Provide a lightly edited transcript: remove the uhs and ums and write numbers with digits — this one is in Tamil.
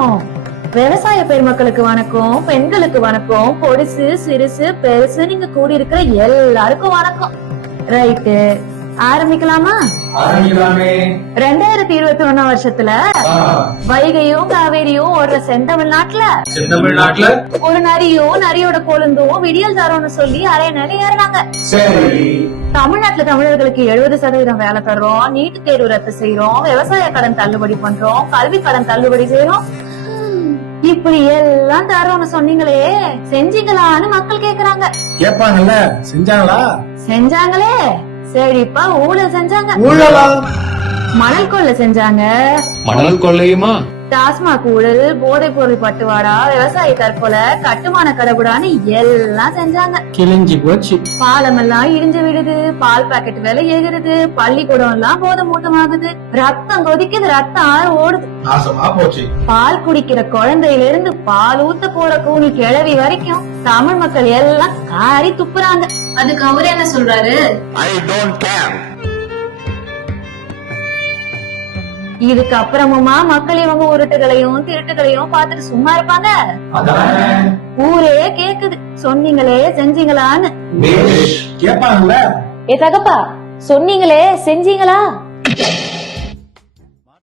வணக்கம். விவசாய பெருமக்களுக்கு வணக்கம், பெண்களுக்கு வணக்கம், பொடிசு சிறுசு பெருசு நீங்க கூடி இருக்கிற எல்லாருக்கும் வணக்கம். ரைட்டு, ஆரம்பிக்கலாமா? 2021 வருஷத்துல வைகையும் காவேரியும் ஓடுற செந்தமிழ்நாட்டுல ஒரு நரியும் நரியோட கொழுந்தும் விடியல் தரோன்னு சொல்லி அரைய நிலை ஏறினாங்க. தமிழ்நாட்டுல தமிழர்களுக்கு 70% வேலை தர்றோம், நீட்டு தேர்வு ரத்து செய்யறோம், விவசாய கடன் தள்ளுபடி பண்றோம், கல்வி கடன் தள்ளுபடி செய்யறோம், இப்படி எல்லாம் தரோன்னு சொன்னீங்களே, செஞ்சீங்களான்னு மக்கள் கேக்குறாங்க. கேப்பாங்கல்ல, செஞ்சாங்களா? செஞ்சாங்களே. சரிப்பா, ஊழல் செஞ்சாங்க. மணல் கொள்ளை செஞ்சாங்க. மணல் கொள்ளையுமா? டாஸ்மாக் ஊழல், போதைப் பொருள் பட்டுவாடா, விவசாய தற்கொலை, கட்டுமான கடவுடான்னு எல்லாம் செஞ்சாங்க. கிழிஞ்சி போச்சு. பாலம் எல்லாம் இடிஞ்சு விடுது, பால் பாக்கெட் விலை ஏகுறது, பள்ளிக்கூடம் எல்லாம் போதை மூட்டமாகுது, ரத்தம் கொதிக்குது, ரத்தம் ஆறு ஓடுது. நாசமா போச்சு. பால் குடிக்கிற குழந்தையில இருந்து பால் ஊத்த போற கூனி கிழவி வரைக்கும் தமிழ் மக்கள் எல்லாம் காரி துப்புறாங்க. அதுக்கு அவரு என்ன சொல்றாரு? இதுக்கு அப்புறமுமா மக்கள் இவங்க உருட்டுகளையும் திருட்டுகளையும் பார்த்துட்டு சும்மா இருப்பாங்க? ஊரே கேக்குது, சொன்னீங்களே செஞ்சீங்களான்னு. கேப்பாங்கல்ல. ஏ தகப்பா, சொன்னீங்களே செஞ்சீங்களா?